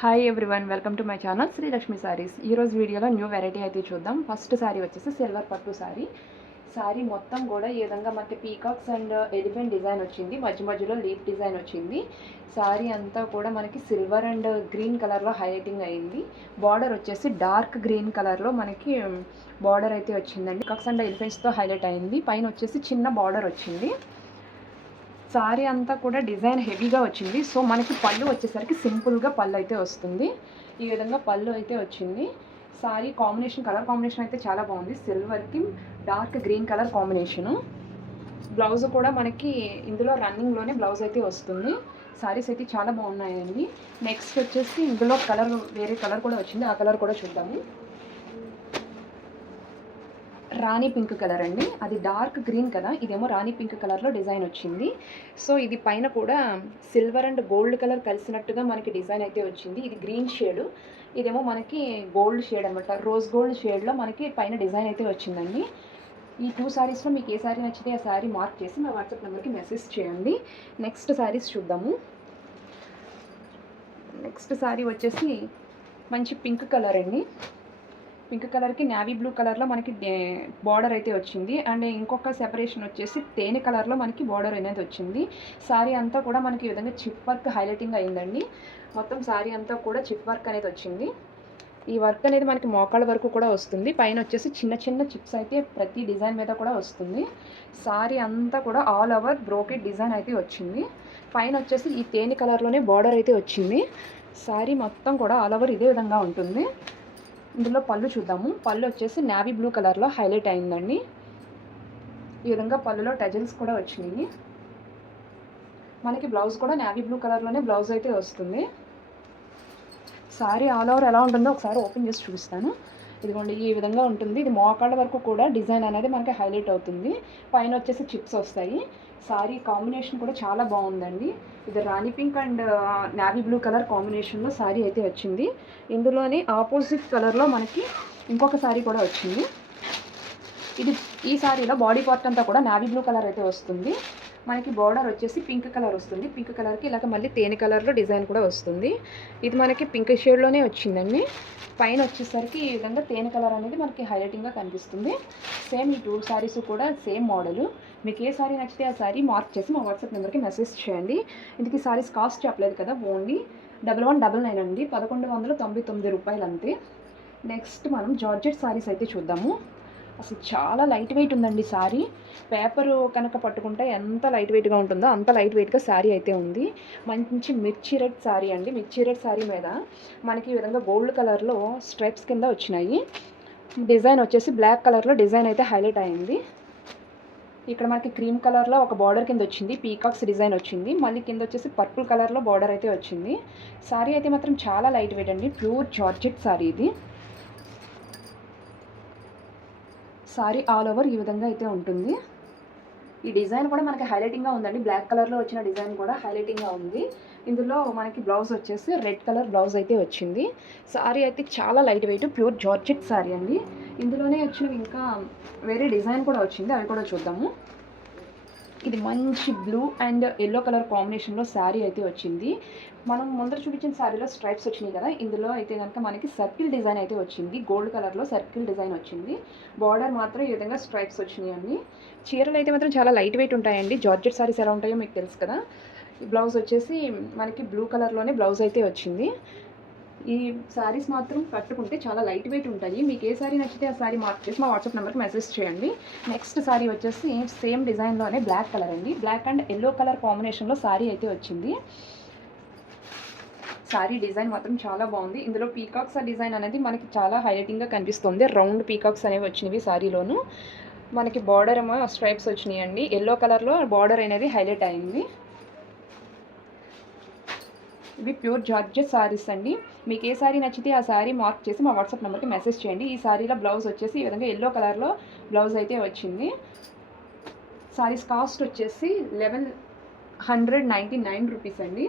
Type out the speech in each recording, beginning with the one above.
Hi everyone, welcome to my channel Shri Lakshmi Sarees. ఈరోజు వీడియోలో new variety అయితే చూద్దాం. ఫస్ట్ సారీ వచ్చేసి సిల్వర్ పట్టు సారీ. సారీ మొత్తం కూడా ఈ విధంగా మనకి పీకాక్స్ అండ్ ఎలిఫెంట్ డిజైన్ వచ్చింది, మధ్య మధ్యలో లీఫ్ డిజైన్ వచ్చింది. సారీ అంతా కూడా మనకి సిల్వర్ అండ్ గ్రీన్ కలర్లో హైలైటింగ్ అయింది. బార్డర్ వచ్చేసి డార్క్ గ్రీన్ కలర్లో మనకి బార్డర్ అయితే వచ్చిందండి. పీకాక్స్ అండ్ ఎలిఫెంట్స్తో హైలైట్ అయింది. పైన వచ్చేసి చిన్న బార్డర్ వచ్చింది. సారీ అంతా కూడా డిజైన్ హెవీగా వచ్చింది. సో మనకి పళ్ళు వచ్చేసరికి సింపుల్గా పళ్ళు అయితే వస్తుంది. ఈ విధంగా పళ్ళు అయితే వచ్చింది. సారీ కాంబినేషన్, కలర్ కాంబినేషన్ అయితే చాలా బాగుంది. సిల్వర్కి dark green colour combination. Blouse కూడా మనకి ఇందులో రన్నింగ్లోనే బ్లౌజ్ అయితే వస్తుంది. సారీస్ అయితే చాలా బాగున్నాయండి. నెక్స్ట్ వచ్చేసి ఇందులో కలర్, వేరే కలర్ కూడా వచ్చింది. ఆ కలర్ కూడా చూద్దాము. రాణి పింక్ కలర్ అండి. అది డార్క్ గ్రీన్ కదా, ఇదేమో రాణి పింక్ కలర్లో డిజైన్ వచ్చింది. సో ఇది పైన కూడా సిల్వర్ అండ్ గోల్డ్ కలర్ కలిసినట్టుగా మనకి డిజైన్ అయితే వచ్చింది. ఇది గ్రీన్ షేడ్, ఇదేమో మనకి గోల్డ్ షేడ్ అనమాట. రోజ్ గోల్డ్ షేడ్లో మనకి పైన డిజైన్ అయితే వచ్చిందండి. ఈ 2 సారీస్లో మీకు ఏ సారీ నచ్చితే ఆ సారీ మార్క్ చేసి మా వాట్సాప్ నెంబర్కి మెసేజ్ చేయండి. నెక్స్ట్ సారీస్ చూద్దాము. నెక్స్ట్ సారీ వచ్చేసి మంచి పింక్ కలర్ అండి. పింక్ కలర్కి నేవీ బ్లూ కలర్లో మనకి బార్డర్ అయితే వచ్చింది. అండ్ ఇంకొక సెపరేషన్ వచ్చేసి తేనె కలర్లో మనకి బార్డర్ అనేది వచ్చింది. సారీ అంతా కూడా మనకి ఈ విధంగా చిప్ వర్క్ హైలైటింగ్ అయిందండి. మొత్తం సారీ అంతా కూడా చిప్ వర్క్ అనేది వచ్చింది. ఈ వర్క్ అనేది మనకి మోకాళ్ళ వరకు కూడా వస్తుంది. పైన వచ్చేసి చిన్న చిన్న చిప్స్ అయితే ప్రతి డిజైన్ మీద కూడా వస్తుంది. సారీ అంతా కూడా ఆల్ ఓవర్ బ్రోకెట్ డిజైన్ అయితే వచ్చింది. పైన వచ్చేసి ఈ తేనె కలర్లోనే బార్డర్ అయితే వచ్చింది. సారీ మొత్తం కూడా ఆల్ ఓవర్ ఇదే విధంగా ఉంటుంది. ఇందులో పళ్ళు చూద్దాము. పళ్ళు వచ్చేసి నేవీ బ్లూ కలర్లో హైలైట్ అయిందండి. ఈ విధంగా పళ్ళులో టజల్స్ కూడా వచ్చినాయి. మనకి బ్లౌజ్ కూడా నేవీ బ్లూ కలర్లోనే బ్లౌజ్ అయితే వస్తుంది. సారీ ఆల్ ఓవర్ ఎలా ఉంటుందో ఒకసారి ఓపెన్ చేసి చూపిస్తాను. ఇదిగోండి, ఈ విధంగా ఉంటుంది. ఇది మోకాళ్ళ వరకు కూడా డిజైన్ అనేది మనకి హైలైట్ అవుతుంది. పైన వచ్చేసి చిప్స్ వస్తాయి. సారీ కాంబినేషన్ కూడా చాలా బాగుందండి. ఇది రాణి pink and navy blue colour కాంబినేషన్లో సారీ అయితే వచ్చింది. ఇందులోనే ఆపోజిట్ కలర్లో మనకి ఇంకొక సారీ కూడా వచ్చింది. ఈ సారీలో బాడీ పార్ట్ అంతా కూడా నేవీ బ్లూ కలర్ అయితే వస్తుంది. మనకి బార్డర్ వచ్చేసి పింక్ కలర్ వస్తుంది. పింక్ కలర్కి ఇలాగ మళ్ళీ తేనె కలర్లో డిజైన్ కూడా వస్తుంది. ఇది మనకి పింక్ షేడ్లోనే వచ్చిందండి. పైన వచ్చేసరికి ఈ విధంగా తేనె కలర్ అనేది మనకి హైలైటింగ్గా కనిపిస్తుంది. సేమ్ ఈ 2 సారీస్ కూడా సేమ్ మోడలు. మీకు ఏ సారీ నచ్చితే ఆ సారీ మార్క్ చేసి మా వాట్సాప్ నెంబర్కి మెసేజ్ చేయండి. ఇందుకు సారీస్ కాస్ట్ చెప్పలేదు కదా, ఓన్లీ 1199 అండి, 1199 రూపాయలు అంతే. నెక్స్ట్ మనం జార్జెట్ సారీస్ అయితే చూద్దాము. అసలు చాలా లైట్ వెయిట్ ఉందండి సారీ. పేపరు కనుక పట్టుకుంటే ఎంత లైట్ వెయిట్గా ఉంటుందో అంత లైట్ వెయిట్గా శారీ అయితే ఉంది. మంచి మిర్చి రెడ్ శారీ అండి. మిర్చి రెడ్ శారీ మీద మనకి ఈ విధంగా గోల్డ్ కలర్లో స్ట్రైప్స్ కింద వచ్చినాయి. డిజైన్ వచ్చేసి బ్లాక్ కలర్లో డిజైన్ అయితే హైలైట్ అయింది. ఇక్కడ మనకి క్రీమ్ కలర్లో ఒక బార్డర్ కింద వచ్చింది, పీకాక్స్ డిజైన్ వచ్చింది. మళ్ళీ కింద వచ్చేసి పర్పుల్ కలర్లో బార్డర్ అయితే వచ్చింది. శారీ అయితే మాత్రం చాలా లైట్ వెయిట్ అండి. ప్యూర్ జార్జెట్ శారీ ఇది. సారీ ఆల్ ఓవర్ ఈ విధంగా అయితే ఉంటుంది. ఈ డిజైన్ కూడా మనకి హైలైటింగ్గా ఉందండి. బ్లాక్ కలర్లో వచ్చిన డిజైన్ కూడా హైలైటింగ్గా ఉంది. ఇందులో మనకి బ్లౌజ్ వచ్చేసి రెడ్ కలర్ బ్లౌజ్ అయితే వచ్చింది. సారీ అయితే చాలా light weight, pure georgette sorry అండి. ఇందులోనే వచ్చినవి ఇంకా వేరే డిజైన్ కూడా వచ్చింది, అవి కూడా చూద్దాము. ఇది మంచి బ్లూ అండ్ ఎల్లో కలర్ కాంబినేషన్లో శారీ అయితే వచ్చింది. మనం ముందర చూపించిన శారీలో స్ట్రైప్స్ వచ్చినాయి కదా, ఇందులో అయితే కనుక మనకి సర్కిల్ డిజైన్ అయితే వచ్చింది. గోల్డ్ కలర్లో సర్కిల్ డిజైన్ వచ్చింది. బార్డర్ మాత్రం ఈ విధంగా స్ట్రైప్స్ వచ్చినాయి అండి. చీరలు అయితే మాత్రం చాలా లైట్ వెయిట్ ఉంటాయండి. జార్జెట్ సారీస్ ఎలా ఉంటాయో మీకు తెలుసు కదా. బ్లౌజ్ వచ్చేసి మనకి బ్లూ కలర్లోనే బ్లౌజ్ అయితే వచ్చింది. ఈ శారీస్ మాత్రం కట్టుకుంటే చాలా లైట్ వెయిట్ ఉంటాయి. మీకు ఏ శారీ నచ్చితే ఆ శారీ మార్క్ చేసి మా వాట్సాప్ నెంబర్కి మెసేజ్ చేయండి. నెక్స్ట్ శారీ వచ్చేసి సేమ్ డిజైన్లోనే బ్లాక్ కలర్ అండి. బ్లాక్ అండ్ ఎల్లో కలర్ కాంబినేషన్లో శారీ అయితే వచ్చింది. శారీ డిజైన్ మాత్రం చాలా బాగుంది. ఇందులో పీకాక్స్ డిజైన్ అనేది మనకి చాలా హైలైటింగ్గా కనిపిస్తుంది. రౌండ్ పీకాక్స్ అనేవి వచ్చినవి శారీలోను. మనకి బార్డర్ ఏమో స్ట్రైప్స్ వచ్చినాయి అండి. ఎల్లో కలర్లో బార్డర్ అనేది హైలైట్ అయింది. ఇవి ప్యూర్ జార్జెట్ సారీస్ అండి. మీకు ఏ సారీ నచ్చితే ఆ సారీ మార్క్ చేసి మా వాట్సాప్ నెంబర్కి మెసేజ్ చేయండి. ఈ సారీలో బ్లౌజ్ వచ్చేసి ఈ విధంగా ఎల్లో కలర్లో బ్లౌజ్ అయితే వచ్చింది. సారీస్ కాస్ట్ వచ్చేసి 1199 రూపీస్ అండి.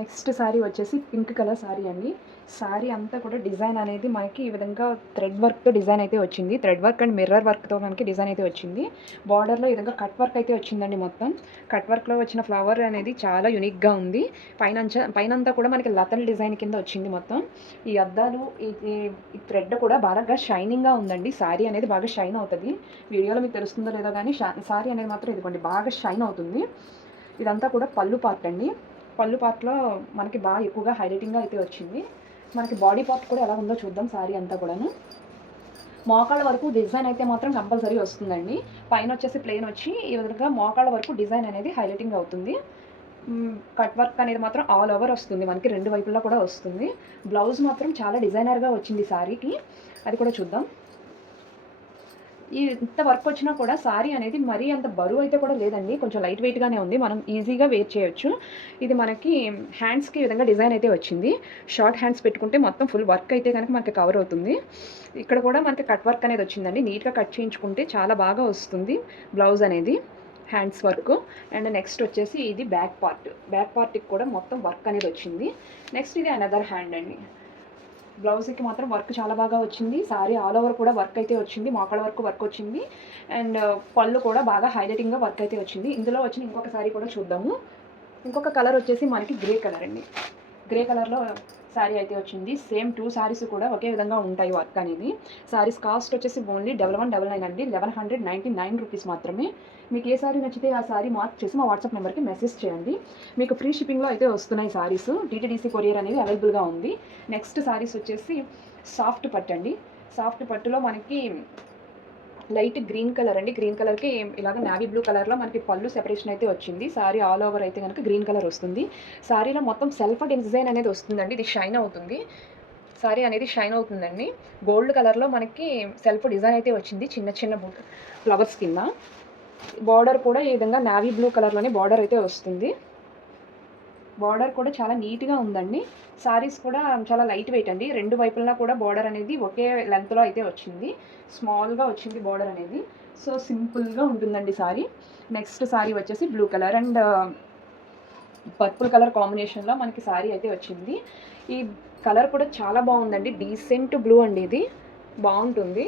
నెక్స్ట్ సారీ వచ్చేసి పింక్ కలర్ సారీ అండి. శారీ అంతా కూడా డిజైన్ అనేది మనకి ఈ విధంగా థ్రెడ్ వర్క్‌తో డిజైన్ అయితే వచ్చింది. థ్రెడ్ వర్క్ అండ్ మిర్రర్ వర్క్‌తో మనకి డిజైన్ అయితే వచ్చింది. బార్డర్‌లో ఈ విధంగా కట్ వర్క్ అయితే వచ్చిందండి మొత్తం. కట్ వర్క్‌లో వచ్చిన ఫ్లవర్ అనేది చాలా యూనిక్‌గా ఉంది. పైనంతా కూడా మనకి లతల్ డిజైన్ కింద వచ్చింది మొత్తం. ఈ అద్దాలు ఈ థ్రెడ్ కూడా బాగా షైనింగ్‌గా ఉందండి. శారీ అనేది బాగా షైన్ అవుతది. వీడియోలో మీకు తెలుస్తుందో లేదో గానీ శారీ అనేది మాత్రం ఇదిగోండి బాగా షైన్ అవుతుంది. ఇదంతా కూడా పళ్ళు పార్ట్ అండి. పళ్ళు పార్ట్‌లో మనకి బాగా ఎక్కువగా హైలైటింగ్‌గా అయితే వచ్చింది. మనకి బాడీ పార్ట్ కూడా ఎలా ఉందో చూద్దాం. శారీ అంతా కూడాను మోకాళ్ళ వరకు డిజైన్ అయితే మాత్రం కంపల్సరీ వస్తుందండి. పైన వచ్చేసి ప్లెయిన్ వచ్చి ఈ విధంగా మోకాళ్ళ వరకు డిజైన్ అనేది హైలైటింగ్ అవుతుంది. కట్ వర్క్ అనేది మాత్రం ఆల్ ఓవర్ వస్తుంది. మనకి 2 వైపులా కూడా వస్తుంది. బ్లౌజ్ మాత్రం చాలా డిజైనర్‌గా వచ్చింది శారీకి. అది కూడా చూద్దాం. ఇంత వర్క్ వచ్చినా కూడా శారీ అనేది మరీ అంత బరువు అయితే కూడా లేదండి. కొంచెం లైట్ వెయిట్‌గానే ఉంది. మనం ఈజీగా వేర్ చేయొచ్చు. ఇది మనకి హ్యాండ్స్‌కి ఈ విధంగా డిజైన్ అయితే వచ్చింది. షార్ట్ హ్యాండ్స్ పెట్టుకుంటే మొత్తం ఫుల్ వర్క్ అయితే గనక మనకి కవర్ అవుతుంది. ఇక్కడ కూడా మనకి కట్ వర్క్ అనేది వచ్చిందండి. నీట్‌గా కట్ చేయించుకుంటే చాలా బాగా వస్తుంది బ్లౌజ్ అనేది. Hands work. అండ్ నెక్స్ట్ వచ్చేసి ఇది బ్యాక్ పార్ట్. బ్యాక్ పార్ట్‌కి కూడా మొత్తం వర్క్ అనేది వచ్చింది. నెక్స్ట్ ఇది అనదర్ హ్యాండ్ అండి. బ్లౌజ్‌కి మాత్రం వర్క్ చాలా బాగా వచ్చింది. సారీ ఆల్ ఓవర్ కూడా వర్క్ అయితే వచ్చింది. మోకాళ్ళ వరకు వర్క్ వచ్చింది. అండ్ పళ్ళు కూడా బాగా హైలైటింగ్‌గా వర్క్ అయితే వచ్చింది. ఇందులో వచ్చిన ఇంకొక సారీ కూడా చూద్దాము. ఇంకొక కలర్ వచ్చేసి మనకి గ్రే కలర్ అండి. గ్రే కలర్‌లో శారీ అయితే వచ్చింది. సేమ్ 2 శారీస్ కూడా ఒకే విధంగా ఉంటాయి వర్క్ అనేది. శారీస్ కాస్ట్ వచ్చేసి ఓన్లీ 1199 అండి. 1199 రూపీస్ మాత్రమే. మీకు ఏ శారీ నచ్చితే ఆ శారీ మార్క్ చేసి మా వాట్సాప్ నెంబర్‌కి మెసేజ్ చేయండి. మీకు ఫ్రీ షిప్పింగ్‌లో అయితే వస్తున్నాయి శారీస్. టీటీడీసీ కొరియర్ అనేది అవైలబుల్‌గా ఉంది. నెక్స్ట్ శారీస్ వచ్చేసి సాఫ్ట్ పట్టు అండి. సాఫ్ట్ పట్టులో మనకి లైట్ గ్రీన్ కలర్ అండి. గ్రీన్ కలర్‌కి ఇలాగ నావీ బ్లూ కలర్‌లో మనకి పళ్ళు సెపరేషన్ అయితే వచ్చింది. సారీ ఆల్ ఓవర్ అయితే గనుక గ్రీన్ కలర్ వస్తుంది. సారీలో మొత్తం సెల్ఫ్ డిజైన్ అనేది వస్తుందండి. ఇది షైన్ అవుతుంది. సారీ అనేది షైన్ అవుతుందండి. గోల్డ్ కలర్‌లో మనకి సెల్ఫ్ డిజైన్ అయితే వచ్చింది. చిన్న చిన్న ఫ్లవర్స్ కింద. బార్డర్ కూడా ఈ విధంగా నావీ బ్లూ కలర్‌లోనే బార్డర్ అయితే వస్తుంది. బార్డర్ కూడా చాలా నీట్‌గా ఉందండి. సారీస్ కూడా చాలా లైట్ వెయిట్ అండి. 2 వైపులా కూడా బార్డర్ అనేది ఒకే లెంగ్త్‌లో అయితే వచ్చింది. స్మాల్‌గా వచ్చింది బార్డర్ అనేది. సో, సింపుల్‌గా ఉంటుందండి సారీ. నెక్స్ట్ సారీ వచ్చేసి blue colour and purple colour కాంబినేషన్‌లో మనకి సారీ అయితే వచ్చింది. ఈ కలర్ కూడా చాలా బాగుందండి. డీసెంట్ బ్లూ అండి ఇది. బాగుంటుంది.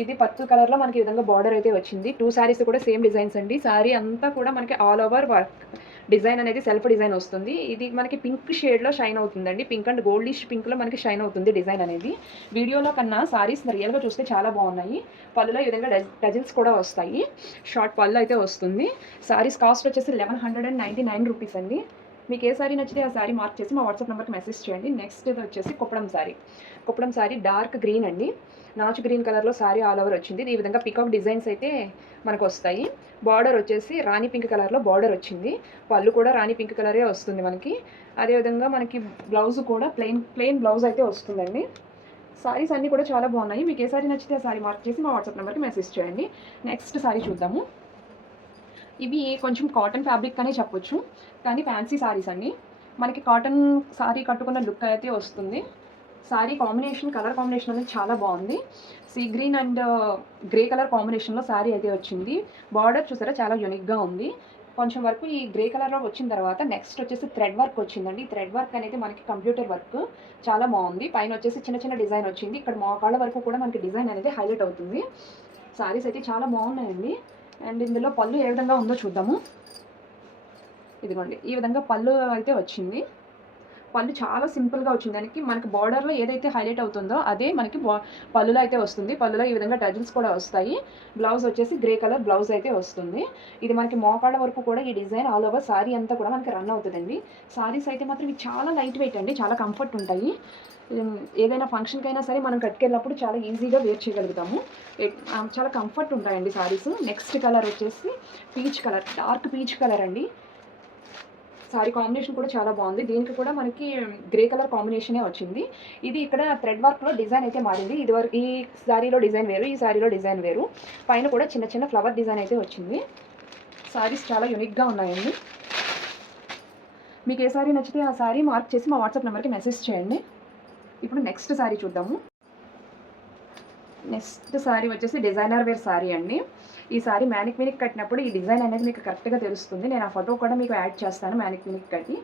ఇది పర్పుల్ కలర్‌లో మనకి ఈ విధంగా బార్డర్ అయితే వచ్చింది. 2 సారీస్ కూడా సేమ్ డిజైన్స్ అండి. సారీ అంతా కూడా మనకి ఆల్ ఓవర్ వర్క్ డిజైన్ అనేది సెల్ఫ్ డిజైన్ వస్తుంది. ఇది మనకి పింక్ షేడ్‌లో షైన్ అవుతుందండి. పింక్ అండ్ గోల్డిష్ పింక్‌లో మనకి షైన్ అవుతుంది డిజైన్ అనేది. వీడియోలో కన్నా సారీస్ రియల్‌గా చూస్తే చాలా బాగున్నాయి. పళ్ళులో ఈ విధంగా టజిల్స్ కూడా వస్తాయి. షార్ట్ పళ్ళు అయితే వస్తుంది. సారీస్ కాస్ట్ వచ్చేసి 1199 రూపీస్ అండి. మీకు ఏ సారీ నచ్చితే ఆ సారీ మార్క్ చేసి మా వాట్సాప్ నెంబర్‌కి మెసేజ్ చేయండి. నెక్స్ట్ ఇది వచ్చేసి Kuppadam sorry. Kuppadam sorry dark green అండి. నాచు గ్రీన్ కలర్‌లో సారీ ఆల్ ఓవర్ వచ్చింది. ఈ విధంగా పికాక్ డిజైన్స్ అయితే మనకు వస్తాయి. బార్డర్ వచ్చేసి రాణి పింక్ కలర్‌లో బార్డర్ వచ్చింది. పళ్ళు కూడా రాణి పింక్ కలరే వస్తుంది మనకి. అదేవిధంగా మనకి బ్లౌజ్ కూడా ప్లెయిన్ బ్లౌజ్ అయితే వస్తుందండి. సారీస్ అన్నీ కూడా చాలా బాగున్నాయి. మీకు ఏ సారీ నచ్చితే ఆ సారీ మార్క్ చేసి మా వాట్సాప్ నెంబర్‌కి మెసేజ్ చేయండి. నెక్స్ట్ సారీ చూద్దాము. ఇవి కొంచెం కాటన్ ఫ్యాబ్రిక్ అనే చెప్పొచ్చు. కానీ ఫ్యాన్సీ సారీస్ అండి. మనకి కాటన్ సారీ కట్టుకున్న లుక్ అయితే వస్తుంది. సారీ కలర్ కాంబినేషన్ అనేది చాలా బాగుంది. Sea green and grey colour కాంబినేషన్‌లో సారీ అయితే వచ్చింది. బార్డర్ చూసారా చాలా యూనిక్‌గా ఉంది. కొంచెం వరకు ఈ గ్రే కలర్‌లో వచ్చిన తర్వాత నెక్స్ట్ వచ్చేసి థ్రెడ్ వర్క్ వచ్చిందండి. థ్రెడ్ వర్క్ అనేది మనకి కంప్యూటర్ వర్క్ చాలా బాగుంది. పైన వచ్చేసి చిన్న చిన్న డిజైన్ వచ్చింది. ఇక్కడ మోకాళ్ళ వరకు కూడా మనకి డిజైన్ అనేది హైలైట్ అవుతుంది. సారీస్ అయితే చాలా బాగున్నాయండి. అండ్ ఇందులో పళ్ళు ఏ విధంగా ఉందో చూద్దాము. ఇదిగోండి ఈ విధంగా పళ్ళు అయితే వచ్చింది. పళ్ళు చాలా సింపుల్‌గా వచ్చింది. దానికి మనకి బార్డర్‌లో ఏదైతే హైలైట్ అవుతుందో అదే మనకి పళ్ళులో అయితే వస్తుంది. పళ్ళులో ఈ విధంగా టజిల్స్ కూడా వస్తాయి. బ్లౌజ్ వచ్చేసి గ్రే కలర్ బ్లౌజ్ అయితే వస్తుంది. ఇది మనకి మోకాళ్ళ వరకు కూడా ఈ డిజైన్ ఆల్ ఓవర్ సారీ అంతా కూడా మనకి రన్ అవుతుందండి. సారీస్ అయితే మాత్రం ఇవి చాలా లైట్ వెయిట్ అండి. చాలా కంఫర్ట్ ఉంటాయి. ఏదైనా ఫంక్షన్‌కైనా సరే మనం కట్టుకెళ్ళినప్పుడు చాలా ఈజీగా వేర్ చేయగలుగుతాము. చాలా కంఫర్ట్ ఉంటాయండి సారీస్. నెక్స్ట్ కలర్ వచ్చేసి peach colour, dark peach colour అండి. సారీ కాంబినేషన్ కూడా చాలా బాగుంది. దీనికి కూడా మనకి గ్రే కలర్ కాంబినేషనే వచ్చింది. ఇది ఇక్కడ థ్రెడ్ వర్క్‌లో డిజైన్ అయితే మారింది. ఈ సారీలో డిజైన్ వేరు, ఈ సారీలో డిజైన్ వేరు. పైన కూడా చిన్న చిన్న ఫ్లవర్ డిజైన్ అయితే వచ్చింది. సారీస్ చాలా యూనిక్‌గా ఉన్నాయండి. మీకు ఏ సారీ నచ్చితే ఆ సారీ మార్క్ చేసి మా వాట్సాప్ నెంబర్‌కి మెసేజ్ చేయండి. ఇప్పుడు నెక్స్ట్ సారీ చూద్దాము. నెక్స్ట్ శారీ వచ్చేసి డిజైనర్ వేర్ శారీ అండి. ఈ శారీ మ్యానిక్విన్‌కి కట్టినప్పుడు ఈ డిజైన్ అనేది మీకు కరెక్ట్‌గా తెలుస్తుంది. నేను ఆ ఫోటో కూడా మీకు యాడ్ చేస్తాను మ్యానిక్విన్‌కి కట్టి.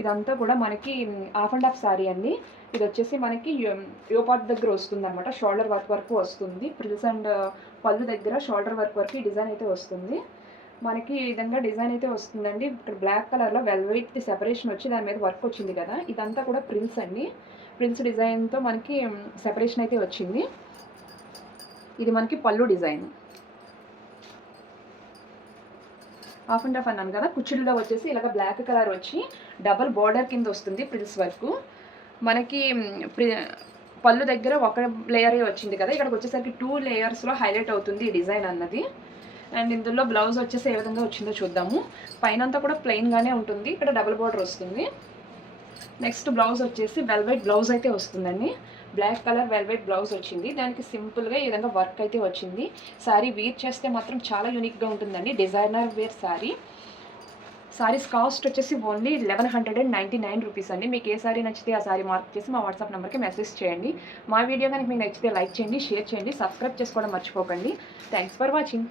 ఇదంతా కూడా మనకి హాఫ్ అండ్ హాఫ్ శారీ అండి. ఇది వచ్చేసి మనకి యో పార్ట్ దగ్గర వస్తుందనమాట. షోల్డర్ వర్క్ వరకు వస్తుంది. ఫ్రిల్స్ అండ్ పళ్ళు దగ్గర షోల్డర్ వర్క్ వరకు ఈ డిజైన్ అయితే వస్తుంది. మనకి ఈ విధంగా డిజైన్ అయితే వస్తుందండి. ఇక్కడ బ్లాక్ కలర్‌లో వెల్వెట్‌ది సెపరేషన్ వచ్చి దాని మీద వర్క్ వచ్చింది కదా! ఇదంతా కూడా ప్రిల్స్ అండి. ప్రిల్స్ డిజైన్‌తో మనకి సెపరేషన్ అయితే వచ్చింది. ఇది మనకి పళ్ళు డిజైన్. హాఫ్ అండ్ హాఫ్ అన్నాను కదా! కుచ్చుల్లో వచ్చేసి ఇలాగ బ్లాక్ కలర్ వచ్చి డబల్ బోర్డర్ కింద వస్తుంది ప్రిల్స్ వర్క్. మనకి పళ్ళు దగ్గర ఒక లేయరే వచ్చింది కదా! ఇక్కడికి వచ్చేసరికి 2 లేయర్స్‌లో హైలైట్ అవుతుంది ఈ డిజైన్ అన్నది. అండ్ ఇందులో బ్లౌజ్ వచ్చేసి ఏ విధంగా వచ్చిందో చూద్దాము. పైనంతా కూడా ప్లెయిన్‌గానే ఉంటుంది. ఇక్కడ డబుల్ బోర్డర్ వస్తుంది. నెక్స్ట్ బ్లౌజ్ వచ్చేసి వెల్వెట్ బ్లౌజ్ అయితే వస్తుందండి. బ్లాక్ కలర్ వెల్వెట్ బ్లౌజ్ వచ్చింది. దానికి సింపుల్‌గా ఈ విధంగా వర్క్ అయితే వచ్చింది. శారీ వేర్ చేస్తే మాత్రం చాలా యూనిక్‌గా ఉంటుందండి. Designer wear sari. Saris cost వచ్చేసి ఓన్లీ 1199 రూపీస్ అండి. మీకు ఏ శారీ నచ్చితే ఆ శారీ మార్క్ చేసి మా వాట్సాప్ నెంబర్కి మెసేజ్ చేయండి. మా వీడియో కనుక మీకు నచ్చితే లైక్ చేయండి, షేర్ చేయండి, సబ్స్క్రైబ్ చేసుకోవడం మర్చిపోకండి. Thanks for watching.